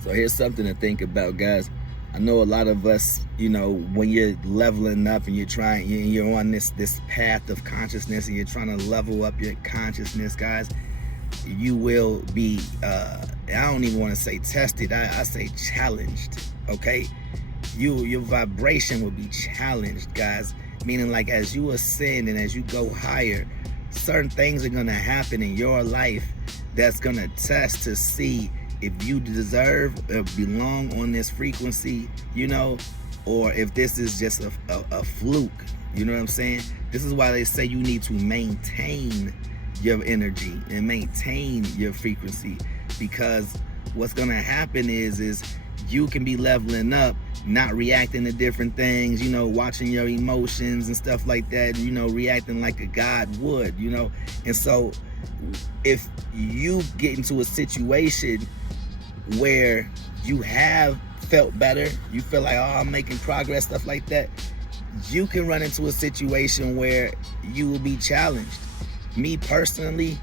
So here's something to think about, guys. I know a lot of us, when you're leveling up and you're on this path of consciousness and you're trying to level up your consciousness, guys, you will be, I don't even want to say tested, I say challenged, okay? Your vibration will be challenged, guys, meaning like as you ascend and as you go higher, certain things are going to happen in your life that's going to test to see if you deserve or belong on this frequency, or if this is just a fluke. You know what I'm saying? This is why they say you need to maintain your energy and maintain your frequency, because what's going to happen is you can be leveling up, not reacting to different things, watching your emotions and stuff like that, reacting like a god would, and so if you get into a situation where you have felt better, you feel like, oh, I'm making progress, stuff like that, you can run into a situation where you will be challenged. Me personally,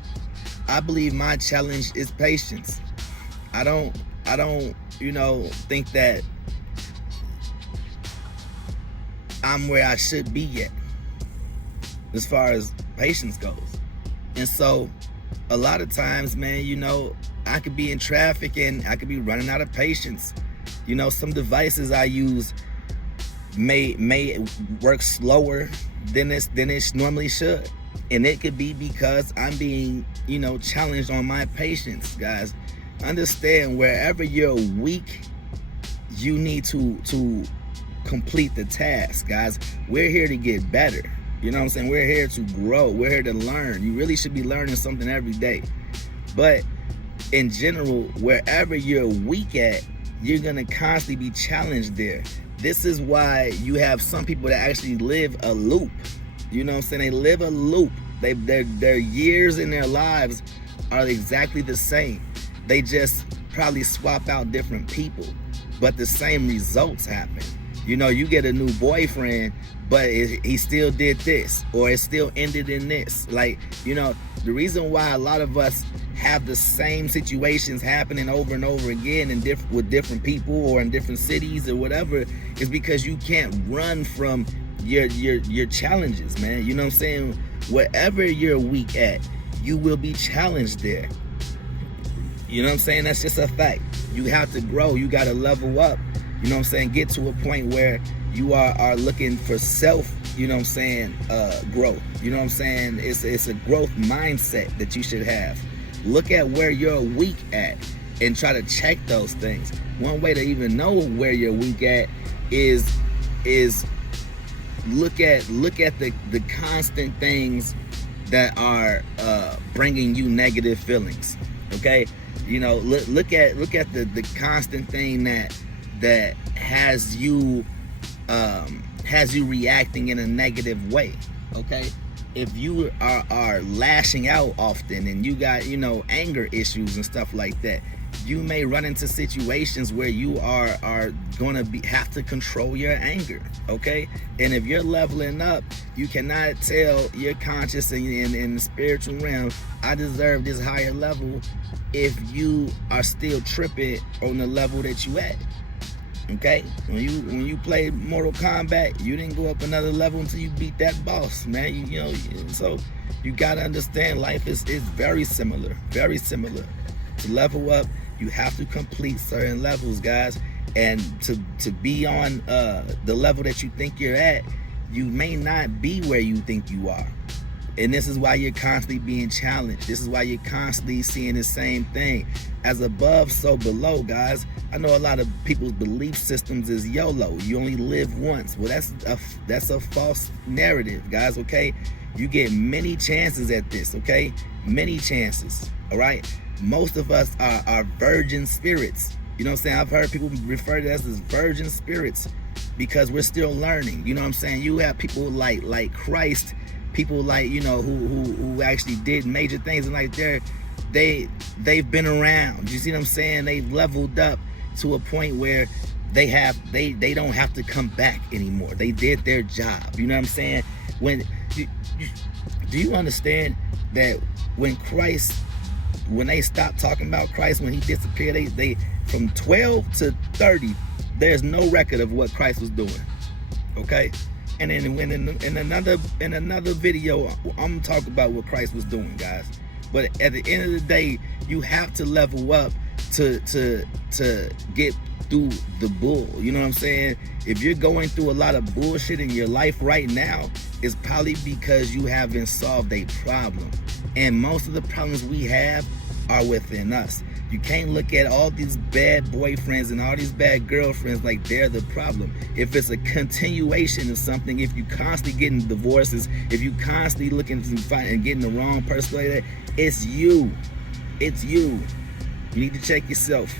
I believe my challenge is patience. I don't think that I'm where I should be yet as far as patience goes. And so a lot of times, man, I could be in traffic and I could be running out of patience. Some devices I use may work slower than it normally should. And it could be because I'm being, challenged on my patience, guys. Understand, wherever you're weak, you need to complete the task, guys. We're here to get better. You know what I'm saying? We're here to grow. We're here to learn. You really should be learning something every day. But in general, wherever you're weak at, you're going to constantly be challenged there. This is why you have some people that actually live a loop. You know what I'm saying? They live a loop. Their years in their lives are exactly the same. They just probably swap out different people, but the same results happen. You get a new boyfriend, but he still did this, or it still ended in this. Like, the reason why a lot of us have the same situations happening over and over again with different people or in different cities or whatever is because you can't run from your challenges, man. You know what I'm saying? Wherever you're weak at, you will be challenged there. You know what I'm saying? That's just a fact. You have to grow. You got to level up. You know what I'm saying? Get to a point where you are looking for self, growth. You know what I'm saying? It's a growth mindset that you should have. Look at where you're weak at and try to check those things. One way to even know where you're weak at is look at the constant things that are bringing you negative feelings. Okay, look at the constant thing that has you reacting in a negative way. Okay, if you are lashing out often and you got anger issues and stuff like that, you may run into situations where you are gonna have to control your anger. Okay, and if you're leveling up, you cannot tell your conscious and in the spiritual realm, I deserve this higher level, if you are still tripping on the level that you at. Okay, when you play Mortal Kombat, you didn't go up another level until you beat that boss, man. So you gotta understand, life is very similar, very similar. To level up, you have to complete certain levels, guys, and to be on the level that you think you're at, you may not be where you think you are. And this is why you're constantly being challenged. This is why you're constantly seeing the same thing. As above, so below, guys. I know a lot of people's belief systems is YOLO. You only live once. Well, that's a false narrative, guys, okay? You get many chances at this, okay? Many chances, all right? Most of us are virgin spirits. You know what I'm saying? I've heard people refer to us as virgin spirits because we're still learning. You know what I'm saying? You have people like Christ, people like, who actually did major things, and like they've been around. You see what I'm saying? They've leveled up to a point where they don't have to come back anymore. They did their job. You know what I'm saying? Do you understand that when Christ when they stopped talking about Christ, when he disappeared, they from 12 to 30, there's no record of what Christ was doing. Okay? And then when in another video, I'm gonna talk about what Christ was doing, guys. But at the end of the day, you have to level up to get through the bull. You know what I'm saying? If you're going through a lot of bullshit in your life right now, it's probably because you haven't solved a problem. And most of the problems we have are within us. You can't look at all these bad boyfriends and all these bad girlfriends like they're the problem. If it's a continuation of something, if you constantly getting divorces, if you constantly looking to find and getting the wrong person like that, it's you. It's you. You need to check yourself.